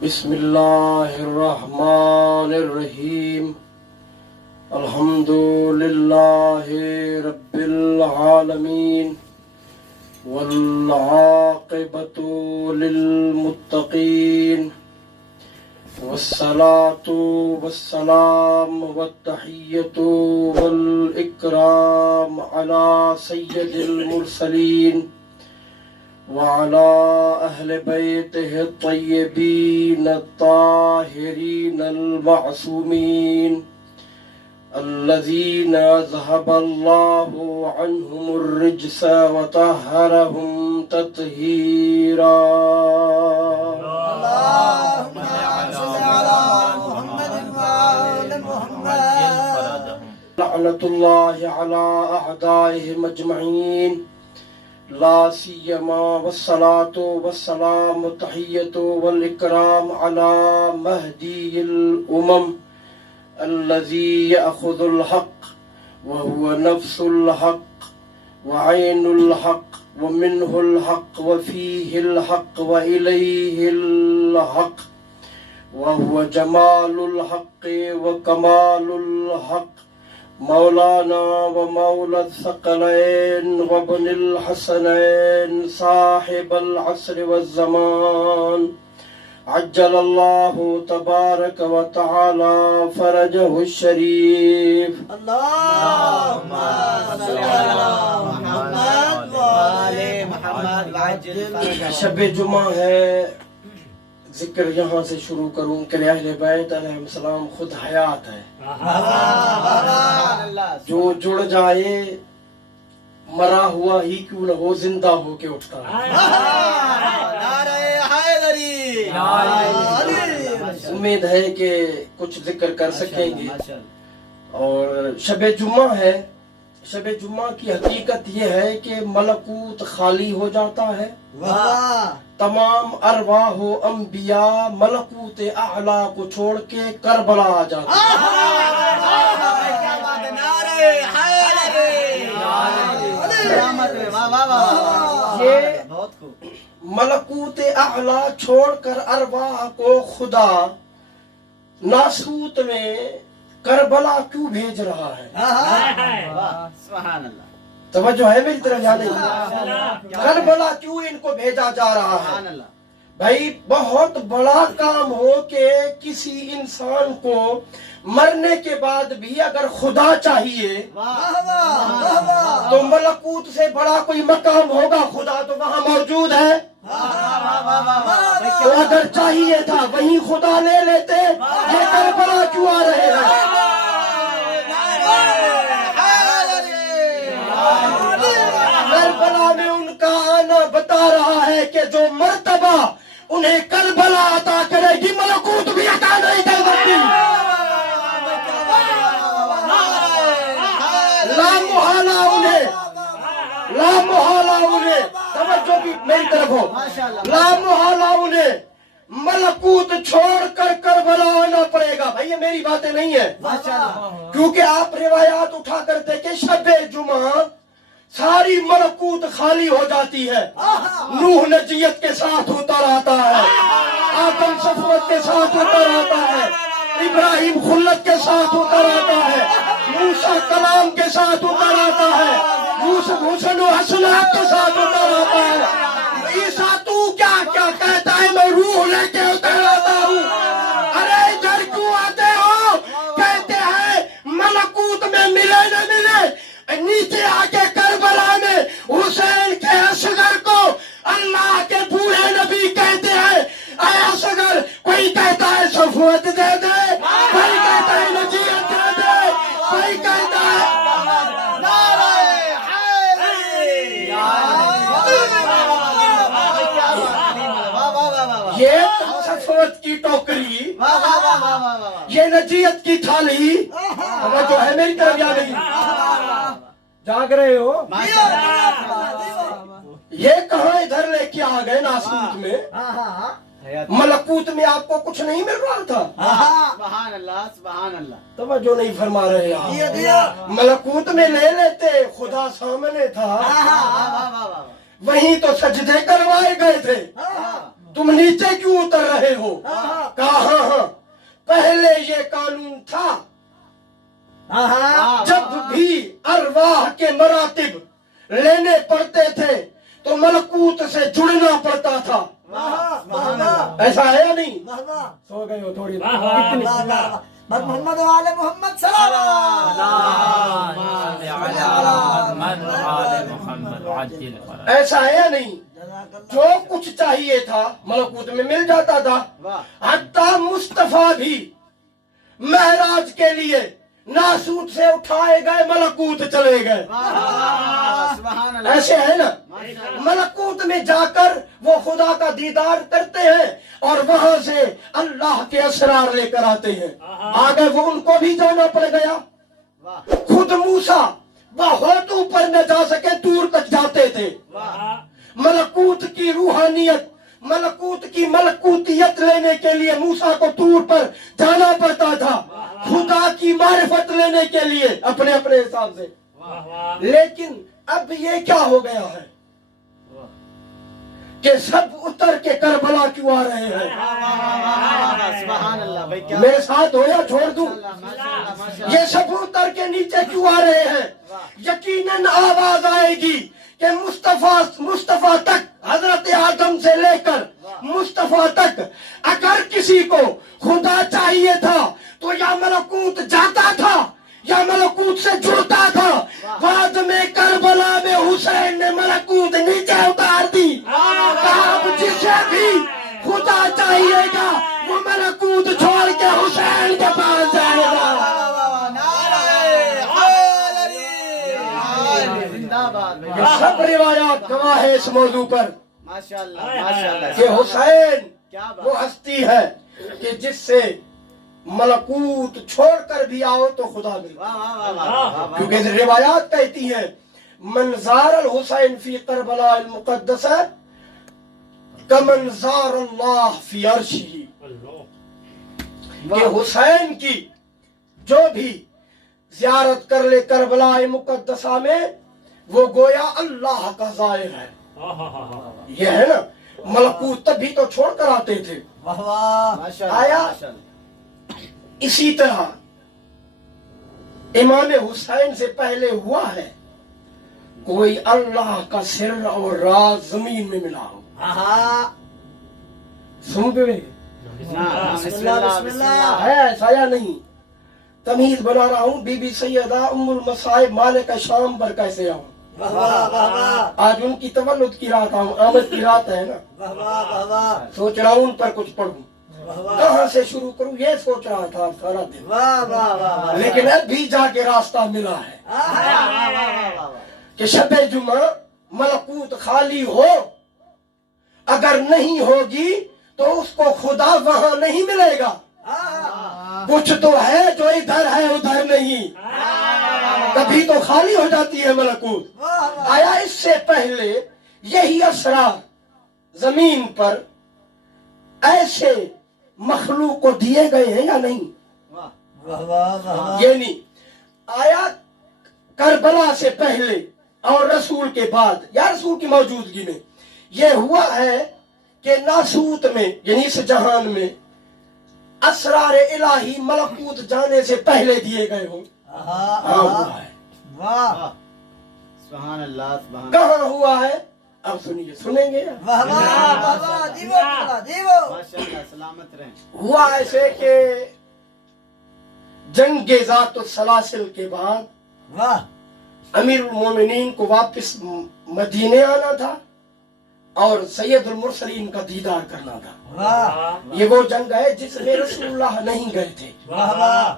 بسم اللہ الرحمن الرحیم الحمد للہ رب العالمین والعاقبۃ للمتقین والصلاة والسلام والتحیۃ والاکرام علی سید المرسلین وعلى أهل بيته الطيبين الطاهرين المعصومين الذين ذهب الله عنهم الرجس وطهرهم تطهيرا. اللهم صل على محمد وآل محمد. لعنة الله على أعدائهم أجمعين لا سيما والصلاة والسلام والتحية والإكرام على مهدي الأمم الذي يأخذ الحق وهو نفس الحق وعين الحق ومنه الحق وفيه الحق وإليه الحق وهو جمال الحق وكمال الحق مولانا ومولى الثقلين وابن الحسنين صاحب العصر والزمان عجل الله تبارك وتعالى فرجه الشريف. اللهم صل على محمد وآل محمد وعجل فرجه. شب جمعہ ہے، ذکر یہاں سے شروع کروں کہ اہل بیت علیہ السلام خود حیات ہے. جو جڑ جائے مرا ہوا ہی کیوں نہ ہو، زندہ ہو کے اٹھتا ہے. نعرہ حیدری. امید ہے کہ کچھ ذکر کر سکیں گے. اور شب جمعہ ہے. شب جمعہ کی حقیقت یہ ہے کہ ملکوت خالی ہو جاتا ہے، تمام ارواح و انبیاء ملکوت اعلیٰ کو چھوڑ کے کربلا آ جاتے ہیں. یہ ملکوت اعلیٰ چھوڑ کر ارواح کو خدا ناسوت میں کربلا کیوں بھیج رہا ہے؟ سبحان اللہ. توجہ ہے میری طرف جانے؟ کربلا کیوں ان کو بھیجا جا رہا ہے؟ بھائی بہت بڑا کام ہو کہ کسی انسان کو مرنے کے بعد بھی اگر خدا چاہیے تو ملکوت سے بڑا کوئی مقام ہوگا. خدا تو وہاں موجود ہے. تو اگر چاہیے تھا وہیں خدا لے لیتے. یہ کربلا کیوں آ رہے ہیں؟ کربلا میں ان کا آنا بتا رہا ہے کہ جو مرتبہ انہیں کربلا عطا کرے گی ملکوت بھی عطا نہیں کر سکتی. لا محالہ انہیں توجہ بھی میری طرف ہو، لا محالہ انہیں ملکوت چھوڑ کر کربلا آنا پڑے گا. بھائی یہ میری باتیں نہیں ہیں، کیونکہ آپ روایات اٹھا کرتے کہ شب جمعہ ساری ملکوت خالی ہو جاتی ہے. نوح نجیت کے ساتھ اتر آتا ہے، آدم صفوت کے ساتھ اتر آتا ہے، ابراہیم خلت کے ساتھ اتر آتا ہے، موسیٰ کلام کے ساتھ اتر آتا ہے، یوسف حسن و حسنات کے ساتھ اتر آتا ہے. عیسیٰ تو کیا کیا کہتا ہے؟ میں روح لے کے اتر آتا ہوں. ارے ادھر کیوں آتے ہو؟ کہتے ہیں ملکوت میں ملے نہ ملے، نیچے آکے کربلا میں حسین کے اصغر کو اللہ کے بوڑھے نبی کہتے ہیں اے اصغر. کوئی کہتا ہے صفوت دے دے، کوئی کہتا ہے نجیت دے دے، کوئی کہتا ہے یہ صفوت کی ٹوکری، یہ نجیت کی تھالی. جو ہے میری طرف یا نہیں؟ جاگ رہے ہو؟ یہ کہاں ادھر لے کے آ گئے ناسوت میں؟ ملکوت میں آپ کو کچھ نہیں مل رہا تھا. سبحان اللہ سبحان اللہ. توجہ نہیں فرما رہے آپ. ملکوت میں لے لیتے، خدا سامنے تھا، وہیں تو سجدے کروائے گئے تھے. तुम नीचे क्यों उतर रहे हो? कहा हाँ, पहले ये कानून था, जब भी अरवाह के मरातिब लेने पड़ते थे तो मलकूत से जुड़ना पड़ता था। ऐसा है या नहीं? सो गए हो थोड़ी मोहम्मद वाले मोहम्मद ऐसा है या नहीं? जो कुछ चाहिए था मलकूत में मिल जाता था। हत्ता मुस्तफा भी महराज के लिए नासूत से उठाए गए, मलकूत चले गए। ऐसे है ना? मलकूत में जाकर वो खुदा का दीदार करते हैं और वहां से अल्लाह के असरार लेकर आते हैं। आगे वो उनको भी जाना पड़ गया। खुद मूसा बहुत ऊपर न जा सके, दूर तक जाते थे। मलकूत की रूहानियत, मलकूत की मलकूतियत लेने के लिए मूसा को तूर पर जाना पड़ता था, खुदा की मारिफत लेने के लिए अपने अपने हिसाब से। लेकिन अब ये क्या हो गया है कि सब उतर के करबला क्यों आ रहे हैं? मेरे साथ हो या छोड़ दूं? ये सब उतर के नीचे क्यों आ रहे हैं? यकीनन आवाज आएगी कि मुस्तफा तक, हजरत आदम से लेकर मुस्तफा तक अगर किसी को खुदा चाहिए था तो या मलकूत जाता था या मलकूत से जुड़ता था। बाद में करबला में हुसैन ने मलकूत नीचे उतार दी। अब जिसे भी खुदा चाहिएगा वो मलकूत छोड़ के हुसैन के पास जाएगा। ये सब रिवायात गवाह है इस मौजू पर कि हुसैन वो हस्ती है कि जिससे मलकूत छोड़कर भी आओ तो खुदा मिले। क्योंकि रिवायात कहती है मंजार अल हुसैन फी करबला अल मुकद्दस कमंजार अल्लाह फी अर्शिही, कि हुसैन की जो भी जियारत कर ले करबला मुकद्दसा में वो गोया अल्लाह का ज़ाहिर है। ये है ना, मलकूत तभी तो छोड़ कर आते थे। आया इसी तरह इमाम हुसैन से पहले हुआ है कोई अल्लाह का सिर और राज जमीन में मिला हो? सुन पे है ऐसा या नहीं? तमीज बना रहा हूँ। बीबी सैयदा उम्मुल मसाइब मालिक शाम पर कैसे आऊँ? आज उनकी तवल्लुद की रात आऊँ, आमद की रात है ना। सोच रहा हूँ उन पर कुछ पढ़ूं, कहाँ से शुरू करूं ये सोच रहा था सारा दिन। लेकिन अब भी जाके रास्ता मिला है कि शबे जुमा मलकूत खाली हो, अगर नहीं होगी तो उसको खुदा वहां नहीं मिलेगा। कुछ तो है जो इधर है उधर नहीं, तभी तो खाली हो जाती है मलकूत। आया इससे पहले यही असरार जमीन पर ऐसे मखलूक को दिए गए हैं या नहीं? ये नहीं आया करबला से पहले और रसूल के बाद या रसूल की मौजूदगी में ये हुआ है कि नासूत में यानी इस जहान में असरार इलाही मलकूत जाने से पहले दिए गए हों। हाँ हुआ है। सुभान अल्लाह, सुभान कहाँ हुआ है? अब सुनिए, सुनेंगे। माशाअल्लाह, सलामत रहें। हुआ ऐसे कि जंगे ज़ातुल सलासिल के बाद अमीरुल मोमिनीन को वापस मदीने आना था और सैयदुल मुरसलीन का दीदार करना था। ये वो जंग है जिसमें रसूलुल्लाह नहीं गए थे,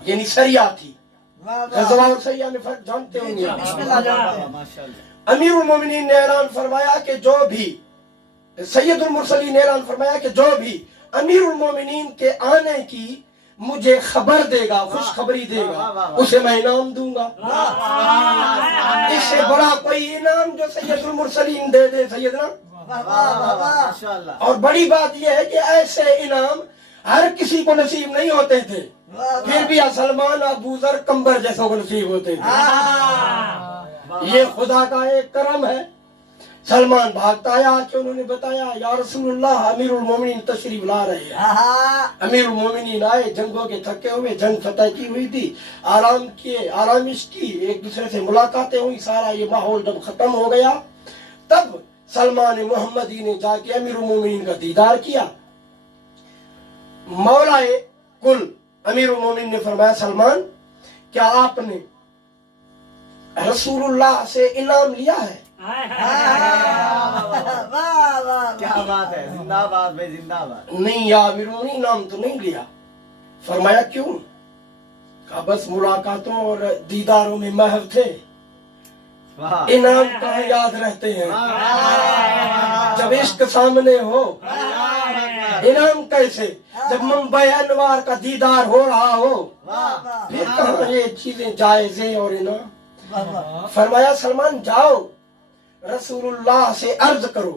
यानी सरिया थी। गज़वा और सरिया में फर्क जानते होंगे। माशाअल्लाह, अमीरुल मोमिनीन ने ऐलान फरमाया कि जो भी सैयदुल मुरसलीन ने ऐलान फरमाया कि जो भी अमीरुल मोमिनीन के आने की मुझे खबर देगा, खुशखबरी देगा, उसे मैं इनाम दूंगा। इससे बड़ा कोई इनाम जो सैयदुल मुरसलीन दे दे सैयदना। माशाअल्लाह। और बड़ी बात यह है कि ऐसे इनाम हर किसी को नसीब नहीं होते थे, फिर भी सलमान अबू ज़र कंबर जैसों को नसीब होते थे। ये खुदा का एक करम है। सलमान भागता आया कि उन्होंने बताया या रसूलुल्लाह अमीरुल मोमिनीन तशरीफ ला रहे हैं। अमीरुल मोमिनीन आए, जंगों के थके हुए, जंग फतह की हुई थी, आराम किए, आरामिश की, एक दूसरे से मुलाकातें हुई, सारा ये माहौल जब खत्म हो गया तब सलमान मोहम्मदी ने जाके अमीरुल मोमिनीन का दीदार किया। मौलाए कुल अमीरुल मोमिनीन ने फरमाया सलमान क्या आपने रसूलुल्लाह से इनाम लिया है? क्या बात है, जिंदाबाद भाई जिंदाबाद। नहीं या अमीरुल मोमिनीन इनाम तो नहीं लिया। फरमाया क्यों? कहा बस मुलाकातों और दीदारों में महव थे, वाह इनाम कहाँ याद रहते हैं, जब इश्क सामने हो इनाम कैसे, जब मुंबई अनवार का दीदार हो रहा हो फिर कहाँ ये चीजें जायज हैं और इनाम। फरमाया सलमान जाओ रसूलुल्लाह से अर्ज करो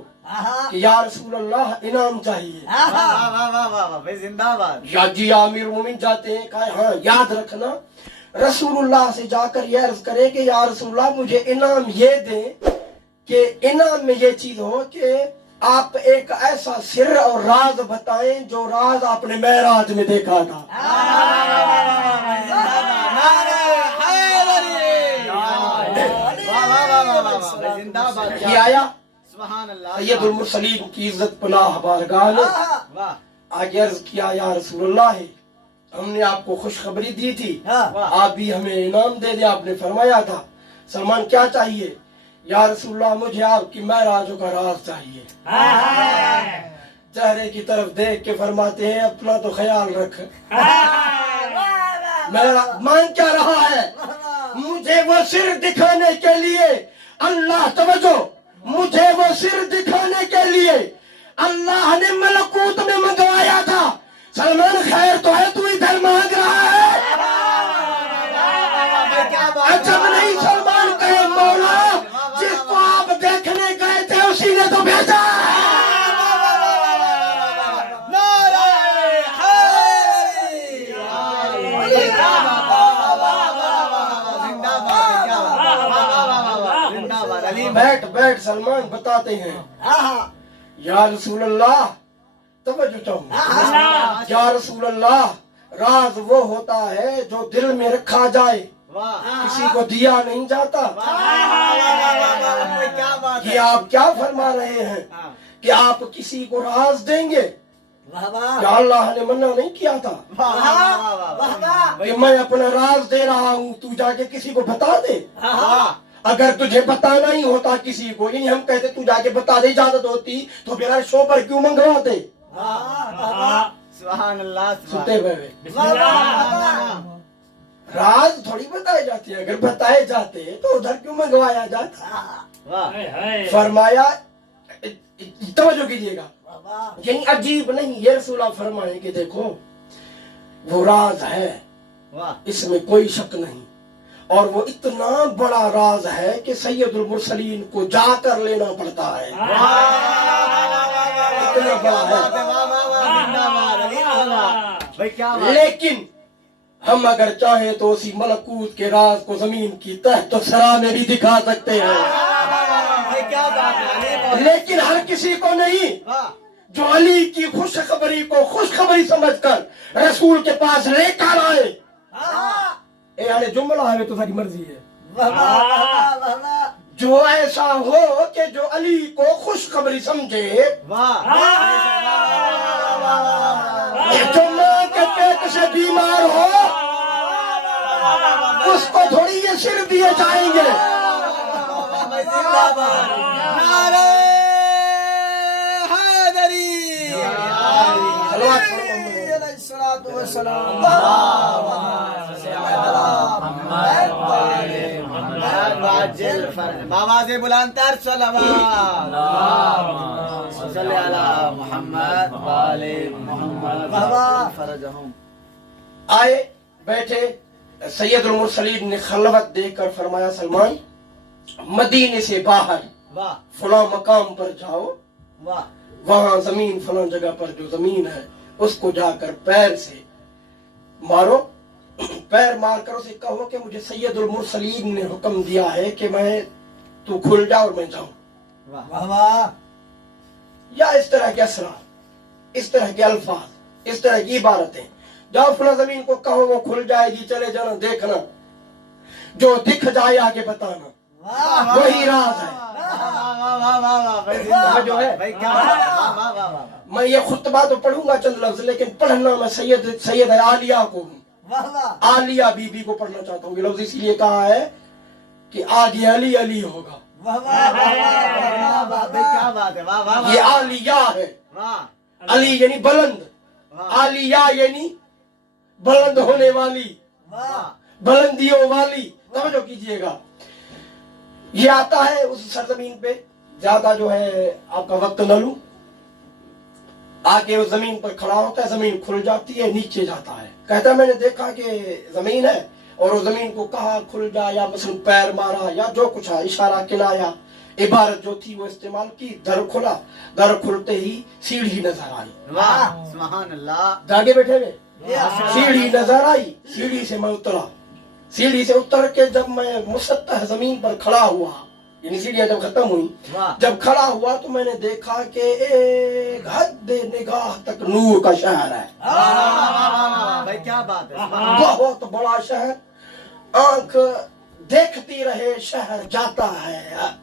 कि या रसूलुल्लाह इनाम चाहिए। वाह वाह वाह वाह भाई जिंदाबाद। या जी अमीरुल मोमिनीन जाते हैं, कहा हाँ याद रखना रसूलुल्लाह से जाकर ये अर्ज करे कि या रसूलुल्लाह मुझे इनाम ये दें कि इनाम में ये चीज हो कि आप एक ऐसा सिर और राज बताएं जो राज आपने मेराज में देखा था। जिंदाबाद ये आया सुभान अल्लाह। सैयदुल मुरसलीन की इज्जत पनाह बारगाह में वाह आगे अर्ज किया या रसूलुल्लाह हमने आपको खुशखबरी दी थी, आप भी हमें इनाम दे दे, आपने फरमाया था। सलमान क्या चाहिए? या रसूलुल्लाह मुझे आपकी महराजों का राज चाहिए। चेहरे की तरफ देख के फरमाते हैं अपना तो ख्याल रख। मेरा मांग क्या रहा है? मुझे वो सिर दिखाने के लिए अल्लाह तवज्जो, मुझे वो सिर दिखाने के लिए अल्लाह ने मलकूत में मंगवाया था। सलमान खैर तो है, तू इधर मांग रहा है। अजब नहीं सलमान कहे मौला जिसको आप देखने गए थे उसी ने तो भेजा। बैठ बैठ सलमान बताते हैं या रसूलल्लाह तवज्जो चाहूंगा। या रसूलल्लाह राज वो होता है जो दिल में रखा जाए, किसी को दिया नहीं जाता। ये आप क्या फरमा रहे हैं कि आप किसी को राज देंगे? क्या अल्लाह ने मना नहीं किया था कि मैं अपना राज दे रहा हूँ तू जाके किसी को बता दे? अगर तुझे बताना ही होता किसी को, यही हम कहते तू जाके बता दे, इजाजत होती तो मेरा शो पर क्यों मंगवाते? सुभान अल्लाह। सुनते हुए राज थोड़ी बताए जाते हैं, अगर बताए जाते तो उधर क्यों मंगवाया जाता? फरमाया तवज्जो कीजिएगा, यही अजीब नहीं, ये रसूला फरमाए कि देखो वो राज है, इसमें कोई शक नहीं, और वो इतना बड़ा राज है कि सैयदुल मुरसलीन को जाकर लेना पड़ता है। इतना बड़ा है। लेकिन हम अगर चाहें तो उसी मलकूत के राज को जमीन की तह तो सरा में भी दिखा सकते हैं, लेकिन हर किसी को नहीं। जो अली की खुशखबरी को खुशखबरी समझकर रसूल के पास लेकर आए, यानी जुमला है तो सारी मर्जी है। जो ऐसा हो कि जो अली को खुशखबरी समझे, जो मां के पेट से बीमार हो उसको थोड़ी ये सिर दिए जाएंगे। बाबा से बुलंदतर आए बैठे सैयदुल मुरसलीन ने खलवत देखकर फरमाया सलमान मदीने से बाहर फला मकाम पर जाओ, वहां जमीन फला जगह पर जो जमीन है उसको जाकर पैर से मारो, पैर मारकर उसे कहो कि मुझे सैयदुल मुरसलीन ने हुक्म दिया है कि मैं तू खुल जा और मैं जाऊं। वाह वाह या इस तरह के असरार, इस तरह के अल्फाज, इस तरह की इबारतें। जाओ फला जमीन को कहो वो खुल जाएगी, चले जाना देखना, जो दिख जाए आगे बताना, वाह वही राज है। भाई जो है भाई क्या मैं ये खुतबा तो पढ़ूंगा चंद लफ्ज, लेकिन पढ़ना मैं सैयद आलिया को हूँ, वाह वाह आलिया बीबी को पढ़ना चाहता हूँ। ये लफ्ज इसलिए कहा है कि आगे अली अली होगा, वाह वाह वाह वाह भाई क्या बात है, वाह वाह ये आलिया है। वाह अली यानी बुलंद, आलिया यानी बुलंद होने वाली, वाह बुलंदियों वाली। तवज्जो कीजिएगा, ये आता है उस सरजमीन पे, ज्यादा जो है आपका वक्त न लूं, आके उस जमीन पर खड़ा होता है, जमीन खुल जाती है, नीचे जाता है, कहता है मैंने देखा कि जमीन है, और उस जमीन को कहा खुल जा, या मसलन पैर मारा, या जो कुछ है, इशारा किनाया, इबारत जो थी वो इस्तेमाल की, दर खुला, दर खुलते ही सीढ़ी नजर आई। वाह सुभान अल्लाह धागे बैठे हुए, सीढ़ी नजर आई, सीढ़ी से मैं उतरा, सीढ़ी से उतर के जब मैं मुसत्तह जमीन पर खड़ा हुआ, यानी सीढ़ियां जब खत्म हुई, वाह जब खड़ा हुआ तो मैंने देखा कि एक हद निगाह तक नूर का शहर है, भाई क्या बात है, बहुत बड़ा शहर, आंख देखती रहे शहर जाता है,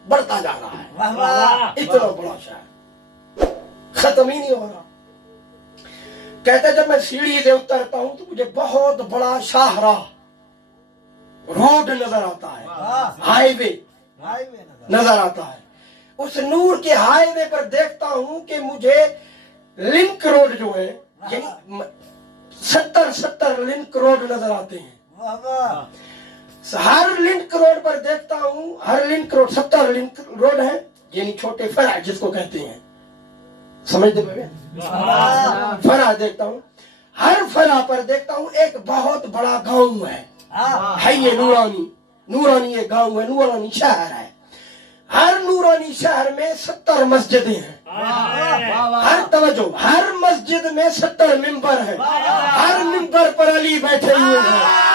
बढ़ता जा रहा है, वाह वाह इतना बड़ा शहर, खत्म ही नहीं हो रहा। कहते जब मैं सीढ़ी से उतरता हूं तो मुझे बहुत बड़ा शाहराह रोड नजर आता है, हाईवे नजर आता है। उस नूर के हाईवे पर देखता हूं कि मुझे लिंक रोड जो है, यानी 70 लिंक रोड नजर आते हैं। वाह वाह हर लिंक रोड पर देखता हूं, हर लिंक रोड 70 लिंक रोड है, यानी छोटे फरा जिसको कहते हैं, समझते भैया, फरा देखता हूं, हर फरा पर देखता हूं एक बहुत बड़ा गांव है ये नूरानी, नूरानी ये गांव है, नूरानी शहर है। हर नूरानी शहर में 70 मस्जिदें हैं, हर तवज्जो, हर मस्जिद में 70 मिंबर है, हर मिंबर पर अली बैठे हुए हैं।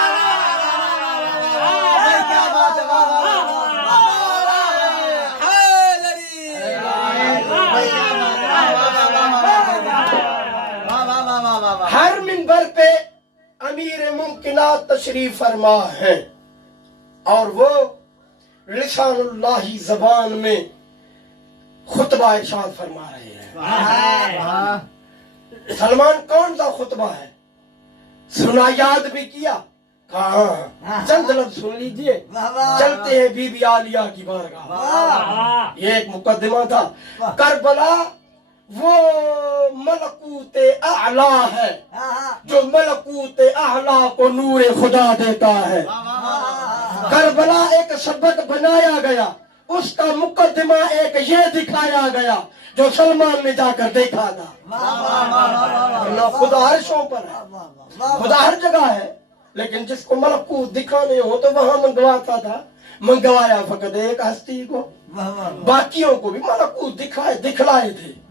हर मिंबर पे अमीर मुमकिनात तशरीफ फरमा है, और वो लिसानुल्लाही जबान में खुतबा इरशाद फरमा रहे हैं। सलमान कौन सा खुतबा है सुना, याद भी किया, कहा चंद लफ्ज सुन लीजिए। चलते हैं बीबी आलिया की बारगाह। ये एक मुकदमा था। करबला वो मलकूते आला है जो मलकूते आला को नूरे खुदा देता है। करबला एक सबक बनाया गया, उसका मुकदमा एक ये दिखाया गया जो सलमान ने जाकर देखा था। वरना खुदा हर्षों पर है, खुदा हर जगह है, लेकिन जिसको मलकूत दिखाने हो तो वहां मंगवाता था। मंगवाया फकत एक हस्ती को, बाकियों को भी मलकूत दिखलाए थे,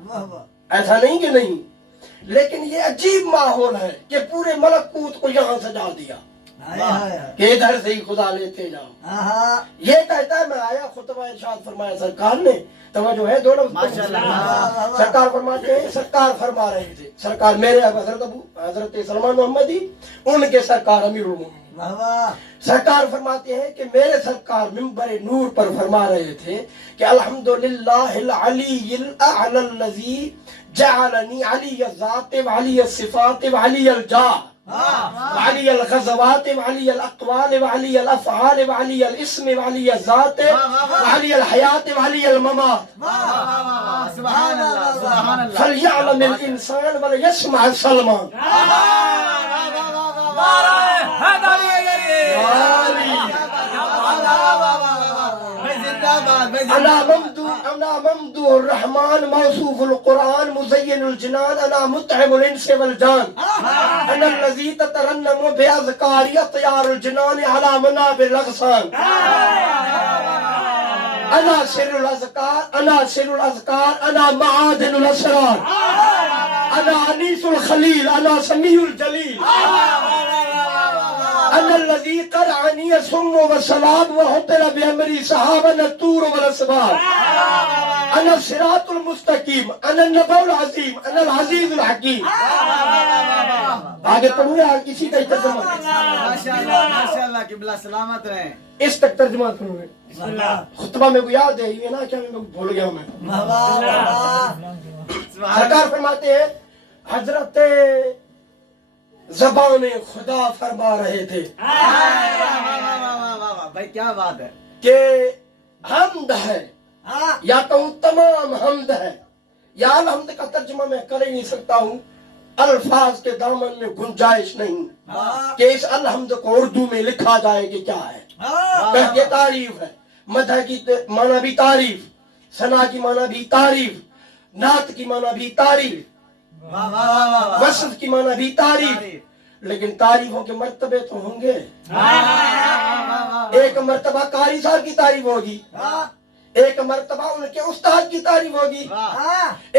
ऐसा नहीं कि नहीं। लेकिन ये अजीब माहौल है कि पूरे मलकूत को यहाँ सजा दिया कि इधर से ही खुदा लेते जाओ। ये कहता है मैं आया, खुतबा इरशाद फरमाया सरकार ने, तवज्जो है दोनों। सरकार फरमाते हैं, सरकार फरमा रहे थे, सरकार मेरे हजरत सलमान मोहम्मदी, उनके सरकार अमीरुल मोमिनीन। सरकार फरमाते हैं कि मेरे सरकार मिंबर नूर पर फरमा रहे थे कि अल्हम्दुलिल्लाहिल अलीयिल अअला अल्लज़ी जअलनी अलिय ज़ात व अलिय सिफ़ात व अलियल जाह وعلي الغزوات وعلي الأقوال وعلي الأفعال وعلي الاسم وعلي الذات وعلي الحياة وعلي الممات. سبحان الله سبحان الله. فليعلم الإنسان وليسمع سلمان. أنا ممدوح الرحمن موصوف القرآن مزين الجنان أنا متعب الإنس والجان أنا الذي تترنم بأذكاري طيار الجنان على منابر الأغصان أنا سر الأذكار أنا سر الأذكار أنا معادن الأسرار أنا أنيس الخليل أنا سمي الجليل أنا الذي قرعني السم والسلام وحطل بأمري سحابا الطور والأسباب انا الصراط المستقیم انا النبأ العظیم انا العزیز الحکیم. آگے پڑھوں یا کسی کا ترجمہ؟ ماشاءاللہ قبلہ سلامت رہیں. اس تک ترجمہ کروں گے. خطبہ میں کو یاد ہے یہ نا کیا میں بھول گیا میں. سرکار فرماتے ہیں حضرت زبان خدا فرما رہے تھے بھائی کیا بات ہے کہ حمد ہے یا کہوں تمام حمد ہے یا الحمد کا ترجمہ میں کر ہی نہیں سکتا ہوں. الفاظ کے دامن میں گنجائش نہیں کہ اس الحمد کو اردو میں لکھا جائے کہ کیا ہے. کہ تعریف ہے، مدح کی معنی بھی تعریف، ثنا کی معنی بھی تعریف، نعت کی معنی بھی تعریف، وصف کی معنی بھی تعریف. لیکن تعریفوں کے مرتبے تو ہوں گے. ایک مرتبہ قاری صاحب کی تعریف ہوگی، ایک مرتبہ ان کے استاد کی تعریف ہوگی،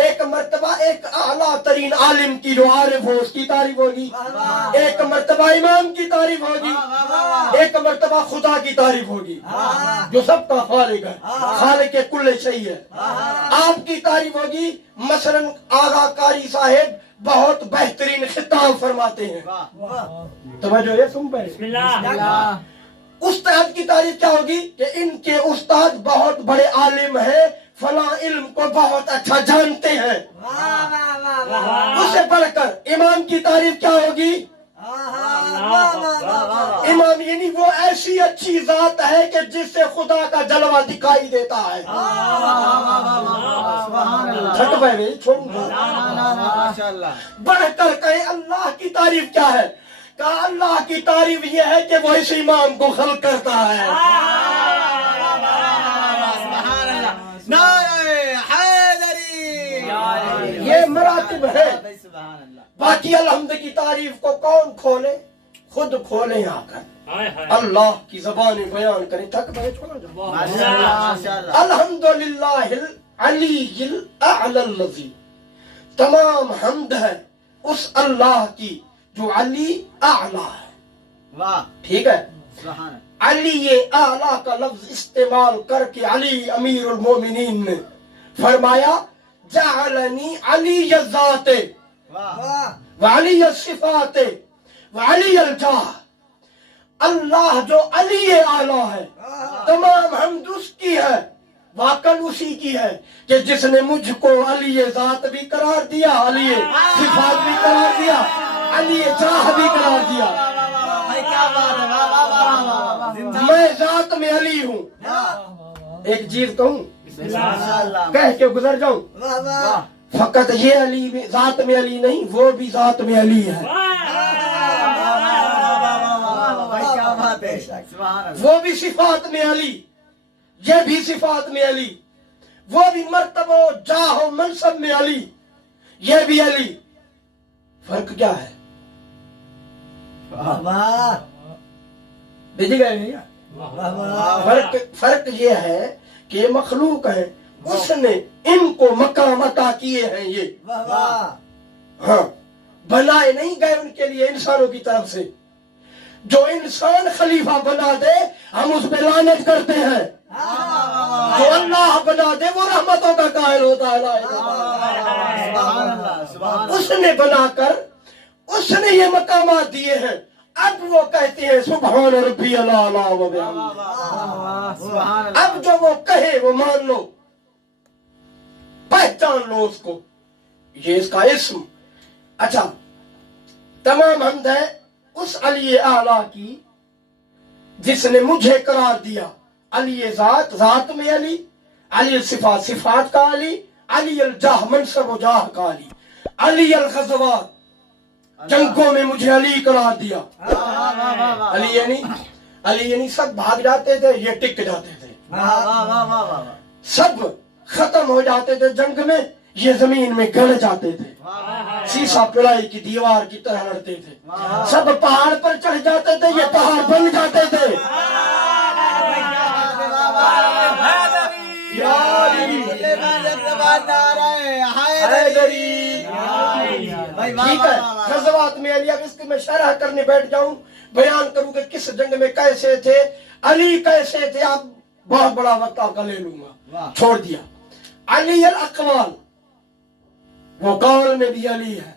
ایک مرتبہ ایک اعلیٰ ترین عالم کی جو عارف ہو اس کی تعریف ہوگی، ایک مرتبہ امام کی تعریف ہوگی، ایک مرتبہ خدا کی تعریف ہوگی جو سب کا خالق ہے، خالق کل شیء ہے. آپ کی تعریف ہوگی. مثلا آغا قاری صاحب بہت بہترین خطاب فرماتے ہیں. توجہ ہے سن پہ. استاد کی تعریف کیا ہوگی کہ ان کے استاد بہت بڑے عالم ہیں، فلاں علم کو بہت اچھا جانتے ہیں. اس سے بڑھ کر امام کی تعریف کیا ہوگی؟ امام یعنی وہ ایسی اچھی ذات ہے کہ جس سے خدا کا جلوہ دکھائی دیتا ہے. چھٹ پہ چھوڑوں گا. بڑھ کر کہیں اللہ کی تعریف کیا ہے؟ کہا اللہ کی تعریف یہ ہے کہ وہ اس امام کو خلق کرتا ہے. یہ مراتب ہے. باقی الحمد کی تعریف کو کون کھولے؟ خود کھولے آ کر اللہ کی زبان بیان کریں. تھک بھائی چھوڑا جا. الحمدللہ العلی الاعلی الذی، تمام حمد ہے اس اللہ کی جو علی اعلی ہے. واہ ٹھیک ہے. علی اعلی کا لفظ استعمال کر کے علی امیر المومنین نے فرمایا جعلنی علی الذات وعلی الصفات وعلی الجاہ. اللہ جو علی اعلی ہے تمام حمد اس کی ہے، واقعاً اسی کی ہے کہ جس نے مجھ کو علی ذات بھی قرار دیا، علی صفات بھی قرار دیا، علی جاہ بھی قرار دیا. میں ذات میں علی ہوں. ایک چیز کہوں کہہ کے گزر جاؤں، فقط یہ علی ذات میں علی نہیں، وہ بھی ذات میں علی ہے. وہ بھی صفات میں علی، یہ بھی صفات میں علی، وہ بھی مرتبہ و جاہ و منصب میں علی، یہ بھی علی. فرق کیا ہے؟ بھیجی گئے نہیں. فرق یہ ہے کہ یہ مخلوق ہے، اس نے ان کو مقام عطا کیے ہیں. یہ ہاں بنائے نہیں گئے ان کے لیے انسانوں کی طرف سے. جو انسان خلیفہ بنا دے ہم اس پہ لعنت کرتے ہیں، جو اللہ بنا دے وہ رحمتوں کا قائل ہوتا ہے. اس نے بنا کر اس نے یہ مقامات دیے ہیں. اب وہ کہتے ہیں سبحان ربی الاعلی و بحمدہ. اب جو وہ کہے وہ مان لو، پہچان لو اس کو، یہ اس کا اسم. اچھا تمام حمد ہے اس علی اعلیٰ کی جس نے مجھے قرار دیا. علی ذات، ذات میں علی، علی الصفات، صفات کا علی، علی الجاہ، منصب و جاہ کا علی، علی الغزوات، جنگوں میں مجھے علی قرار دیا. علی یعنی سب بھاگ جاتے تھے، یہ ٹک جاتے تھے. سب ختم ہو جاتے تھے جنگ میں، یہ زمین میں گڑ جاتے تھے، سیسا پلائی کی دیوار کی طرح لڑتے تھے. سب پہاڑ پر چڑھ جاتے تھے، یہ پہاڑ بن جاتے تھے. ٹھیک ہے. غزوات میں علی، اب اس کی میں شرح کرنے بیٹھ جاؤں، بیان کروں کہ کس جنگ میں کیسے تھے، علی کیسے تھے، آپ بہت بڑا وقت آپ کا لے لوں گا، چھوڑ دیا. अली अल अकवाल, वो कौल में भी अली है,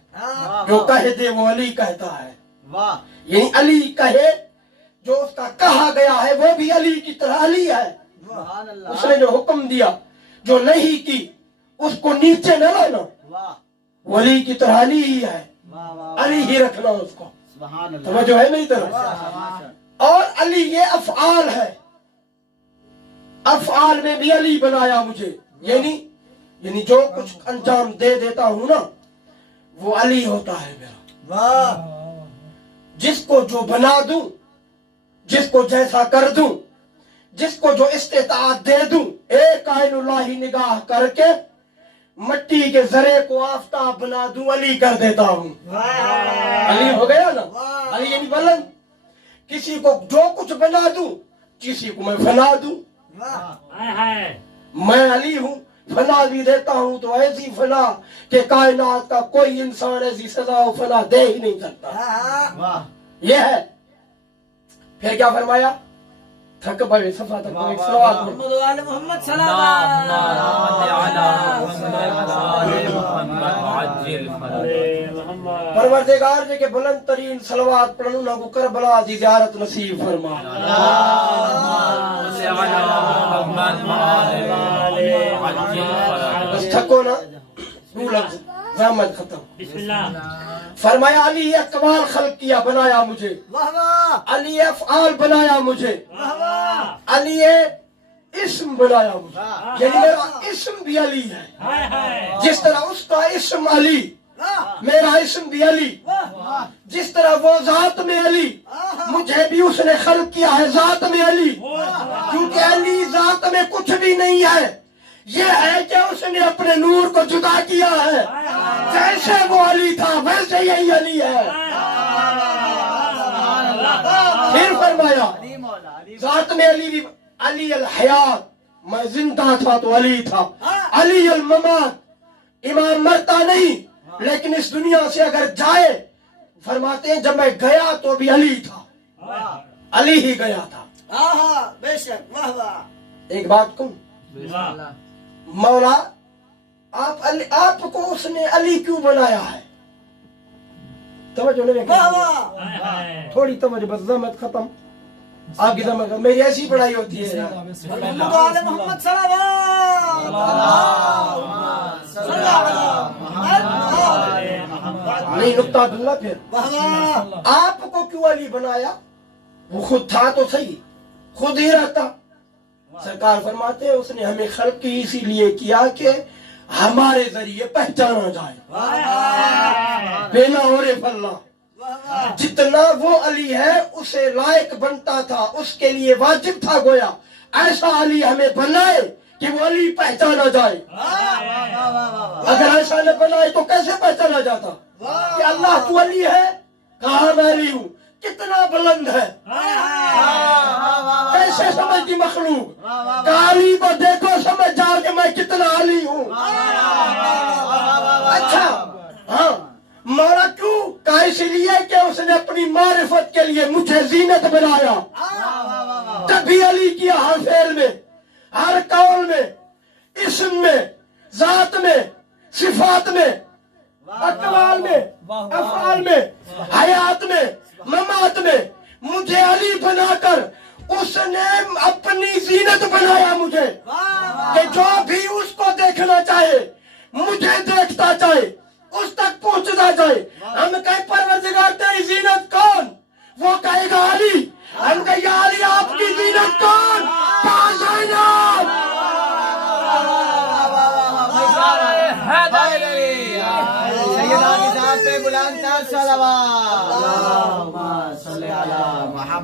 जो कह दे वो अली कहता है। वाह यानी अली कहे, जो उसका कहा गया है वो भी अली की तरह अली है। सुभान अल्लाह उसने जो हुक्म दिया, जो नहीं की उसको नीचे न लाना, वाह वो अली की तरह अली ही है, वाह वाह अली ही रखना उसको। सुभान अल्लाह समझ है मेरी तरफ। माशा और अली ये अफआल है, अफआल में भी अली बनाया मुझे, यानी जो कुछ अंजाम दे देता हूं ना वो अली होता है मेरा। वाह जिसको जो बना दूं, जिसको जैसा कर दूं, जिसको जो इस्तेताअत दे दूं, एक आइनुल्लाही निगाह करके मट्टी के जरे को आफताब बना दूं, अली कर देता हूं। अली हो गया ना, अली यानी बुलंद। किसी को जो कुछ बना दूं, किसी को मैं फना दूं, मैं अली हूं। फना भी देता हूं तो ऐसी फना कि कायनात का कोई इंसान ऐसी सजा और फना दे ही नहीं सकता। वाह ये है। फिर क्या फरमाया? थक पड़े सफा तक एक सवाल पढ़ो। मोहम्मद वाले मोहम्मद परवरदिगार जी के बुलंद तरीन सलवात पढ़ू ना को करबला दी ज़ियारत नसीब फरमा। बस थको ना, तू लफ्ज़ ज़हमत खत्म। फरमाया अली ये कमाल खल्क किया, बनाया मुझे। वाह वाह अली ये अफ़आल बनाया मुझे। वाह वाह अली ये इस्म बनाया मुझे, यानी मेरा इस्म भी अली है। जिस तरह उसका इस्म अली, मेरा इस्म भी अली। जिस तरह वो जात में अली, मुझे भी उसने खल्क किया है जात में अली। क्योंकि अली जात में कुछ भी नहीं है, ये है कि उसने अपने नूर को जुदा किया है। जैसे वो अली था वैसे यही अली है। फिर फरमाया अली मौला अली जात में अली भी, अली अल हयात, मैं जिंदा था तो अली था। अली अल ममात, इमाम मरता नहीं लेकिन इस दुनिया से अगर जाए, फरमाते हैं जब मैं गया तो भी अली था, अली ही गया था। आहा बेशक वाह वाह एक बात कहूं, मौला आपको उसने अली क्यों बनाया है? तवज्जो नहीं वाह रखी। वाह थोड़ी तवज्जो, बस ज़हमत खत्म। आपकी ज़हमत खत्म। मेरी ऐसी पढ़ाई होती है यार। मोहम्मद वाले मोहम्मद नहीं नुक्ता दूंगा फिर। वाह वाह आपको क्यों अली बनाया? वो खुद था तो सही, खुद ही रहता। सरकार फरमाते हैं उसने हमें खल्क इसीलिए किया कि हमारे जरिए पहचाना जाए। बेना और फल्ला, जितना वो अली है उसे लायक बनता था, उसके लिए वाजिब था गोया ऐसा अली हमें बनाए कि वो अली पहचाना जाए। अगर ऐसा न बनाए तो कैसे पहचाना जाता कि अल्लाह तू अली है? कहा मैं अली हूँ, कितना बुलंद है, कैसे समझती मखलूक? काली को देखो समझ जाओ कि मैं कितना अली हूँ। अच्छा हाँ, मौला क्यों? कहा इसलिए कि उसने अपनी मारिफत के लिए मुझे जीनत बनाया। तभी अली किया हर फेल में, हर कौल में, इस्म में, जात में, सिफात में, अकवाल में, अफआल में, हयात में, ममात में मुझे अली बनाकर उसने अपनी जीनत बनाया मुझे कि जो भी उसको देखना चाहे, मुझे देखता चाहे, उस तक पहुंचना चाहे। हम कहे परवरदिगार तेरी जीनत कौन? वो कहेगा अली। हम कहे या अली आपकी जीनत कौन? पास आए ना।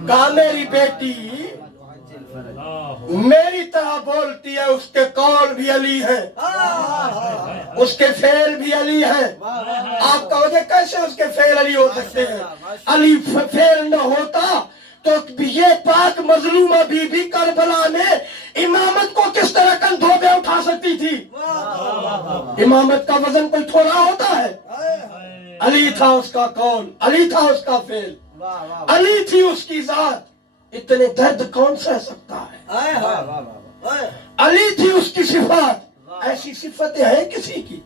कहा मेरी बेटी मेरी तरह बोलती है, उसके कौल भी अली है, उसके फेल भी अली है। आप कहोगे कैसे उसके फेल अली हो सकते हैं? अली फेल न होता तो ये पाक मजलूमा बीबी करबला में इमामत को किस तरह कंधों पे उठा सकती थी? इमामत का वजन कोई थोड़ा होता है? अली था उसका कौल, अली था उसका फेल, अली थी उसकी जात। इतने दर्द कौन सह सकता है? अली थी उसकी सिफात, ایسی صفتیں ہیں کسی کی؟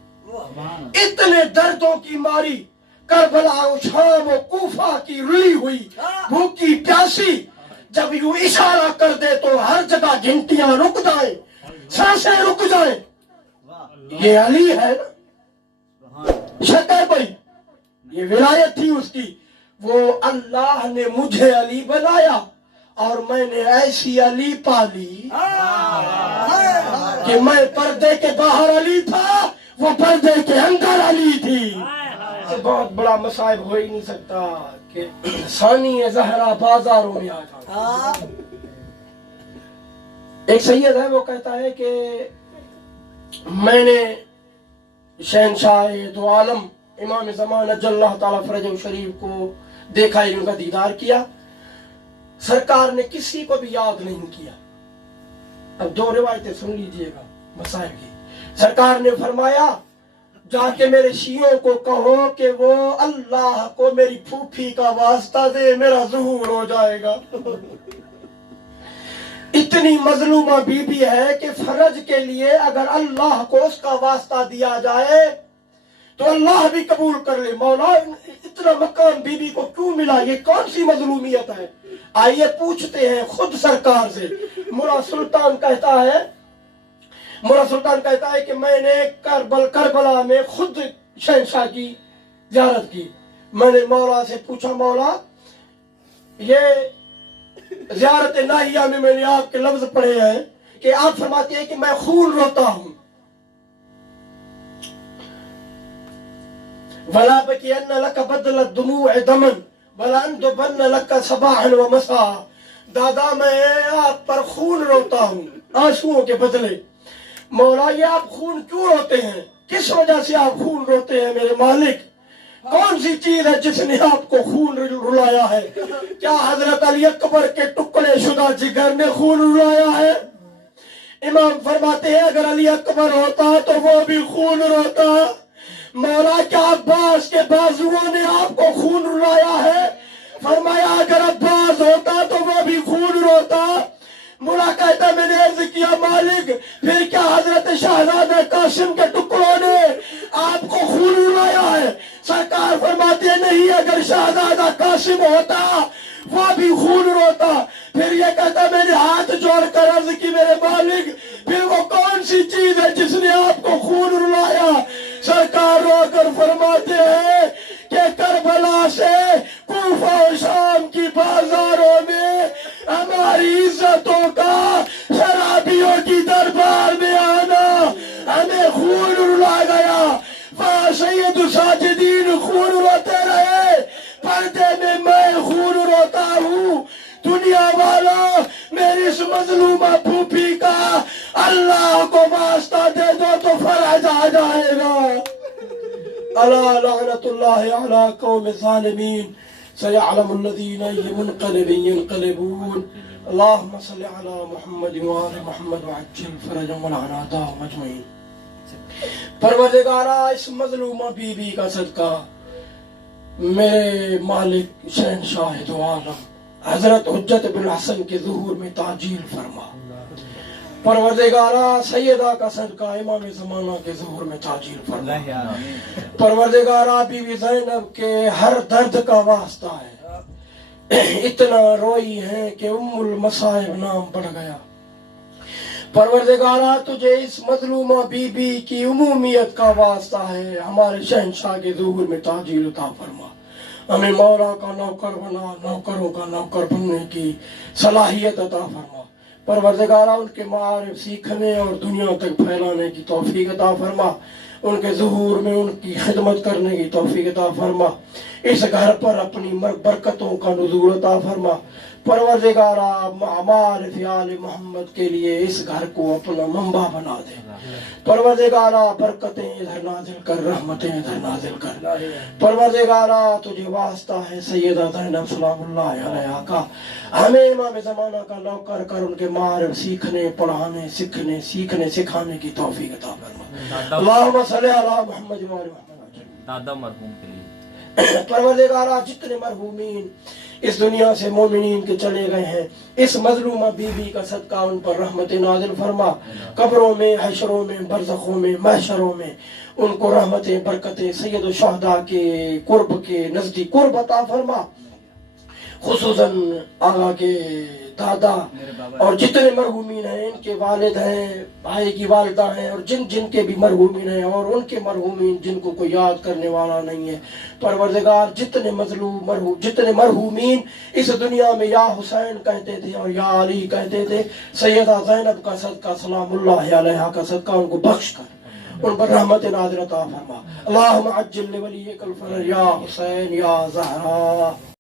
اتنے دردوں کی ماری کربلا و شام و کوفہ کی رلی ہوئی بھوکی پیاسی جب یوں اشارہ کر دے تو ہر جگہ گھنٹیاں رک جائیں سانسیں رک جائیں. یہ علی ہے نا شک ہے بھائی؟ یہ ولایت تھی اس کی. وہ اللہ نے مجھے علی بنایا اور میں نے ایسی علی پالی کہ میں پردے کے باہر علی تھا وہ پردے کے اندر علی تھی. بہت بڑا مصائب ہو ہی نہیں سکتا کہ ثانی زہرا بازاروں میں آ جائے. ایک سید ہے وہ کہتا ہے کہ میں نے شہنشاہ دو عالم امام زمان اجل اللہ تعالیٰ فرجہ شریف کو دیکھا، ان کا دیدار کیا، سرکار نے کسی کو بھی یاد نہیں کیا. اب دو روایتیں سن لیجئے گا مصائب کی. سرکار نے فرمایا جا کے میرے شیعوں کو کہو کہ وہ اللہ کو میری پھوپھی کا واسطہ دے، میرا ظہور ہو جائے گا. اتنی مظلومہ بی بی ہے کہ فرج کے لیے اگر اللہ کو اس کا واسطہ دیا جائے تو اللہ بھی قبول کر لے. مولا اتنا مقام بی بی کو کیوں ملا؟ یہ کون سی مظلومیت ہے؟ آئیے پوچھتے ہیں خود سرکار سے. مرا سلطان کہتا ہے کہ میں نے کربلا میں خود شہنشاہ کی زیارت کی. میں نے مولا سے پوچھا مولا یہ زیارت ناہیہ میں نے آپ کے لفظ پڑھے ہیں کہ آپ فرماتے ہیں کہ میں خون روتا ہوں. وَلَا بَكِيَنَّ لَكَ بَدْلَ الدُّمُوعِ دَمًا وَلَأَنْدُبَنَّ لَكَ صَبَاحًا وَمَسَاءً. دادا میں آپ پر خون روتا ہوں آنسوؤں کے بدلے. مولا یہ آپ خون کیوں روتے ہیں؟ کس وجہ سے آپ خون روتے ہیں میرے مالک؟ کون سی چیز ہے جس نے آپ کو خون رلایا ہے؟ کیا حضرت علی اکبر کے ٹکڑے شدہ جگر نے خون رلایا ہے؟ امام فرماتے ہیں اگر علی اکبر ہوتا تو وہ بھی خون روتا. مولا کیا عباس کے بازوؤں نے آپ کو خون رلایا ہے؟ فرمایا اگر عباس ہوتا تو وہ بھی خون روتا. مولا کہتا میں نے عرض کیا مالک پھر کیا حضرت شہزادہ قاسم کے ٹکڑوں نے آپ کو خون رلایا ہے؟ سرکار فرماتے نہیں اگر شہزادہ قاسم ہوتا وہ بھی خون روتا. پھر یہ کہتا میں نے ہاتھ جوڑ کر عرض کی میرے مالک پھر وہ کون سی چیز ہے جس نے آپ کو خون رلایا؟ سرکار رو کر فرماتے ہیں کہ کربلا سے کوفہ و شام کی بازاروں میں ہماری عزتوں کا شرابیوں کی دربار میں آنا ہمیں خون رلا گیا. سید ساجدین خون روتے رہے، پردے میں میں خون روتا ہوں. دنیا والا میری اس مظلومہ پھوپھی کا اللہ کو واسطہ دے دو تو فرج آ جائے گا. الا لعنت اللہ علی قوم الظالمین سیعلم الذین ای منقلب ینقلبون. اللہم صل علی محمد وآل محمد وعجل فرجهم ولعناتهم اجمعین. پروردگارا اس مظلومہ بی بی کا صدقہ میرے مالک شہنشاہ دو عالم حضرت حجت بن حسن کے ظہور میں تعجیل فرما. پروردگارا سیدہ کا صدقہ امام زمانہ کے ظہور میں تعجیل فرما. پروردگارا بی بی زینب کے ہر درد کا واسطہ ہے، اتنا روئی ہے کہ ام المصائب نام پڑ گیا. پروردگارا تجھے اس مظلومہ بی بی کی عمومیت کا واسطہ ہے، ہمارے شہنشاہ کے ظہور میں تعجیل عطا فرما. ہمیں مولا کا نوکر بنا، نوکروں کا نوکر بننے کی صلاحیت عطا فرما. پروردگارہ ان کے معارف سیکھنے اور دنیا تک پھیلانے کی توفیق عطا فرما. ان کے ظہور میں ان کی خدمت کرنے کی توفیق عطا فرما. اس گھر پر اپنی برکتوں کا نزول عطا فرما. پروردگارہ معمار فیال محمد کے لیے اس گھر کو اپنا منبع بنا دے. پروردگارہ برکتیں ادھر نازل کر، رحمتیں ادھر نازل کر. پروردگارہ تجھے واسطہ ہے سیدہ زینب سلام اللہ علیہا کا، ہمیں امام زمانہ کا نوکر کر ان کے معارف سیکھنے، پڑھانے، سیکھنے سکھانے کی توفیق عطا فرما. اللہم صلی علی محمد و علی محمد. دادا مرحوم کے لیے پروردگارہ جتنے مرحومین اس دنیا سے مومنین کے چلے گئے ہیں، اس مظلومہ بیوی کا صدقہ ان پر رحمت نازل فرما، قبروں میں، حشروں میں، برزخوں میں، محشروں میں ان کو رحمتیں، برکتیں، سید الشہداء کے قرب کے نزدیک قرب عطا فرما، خصوصاً آغا کے دادا اور جتنے مرحومین ہیں، ان کے والد ہیں، بھائی کی والدہ ہیں، اور جن کے بھی مرحومین ہیں، اور ان کے مرحومین جن کو کوئی یاد کرنے والا نہیں ہے، پروردگار جتنے مظلوم جتنے مرحومین اس دنیا میں یا حسین کہتے تھے اور یا علی کہتے تھے، سیدہ زینب کا صدقہ سلام اللہ علیہا کا صدقہ ان کو بخش کر ان پر رحمت نازل عطا فرما، اللہم عجل لولیک الفرج یا حسین یا زہرا۔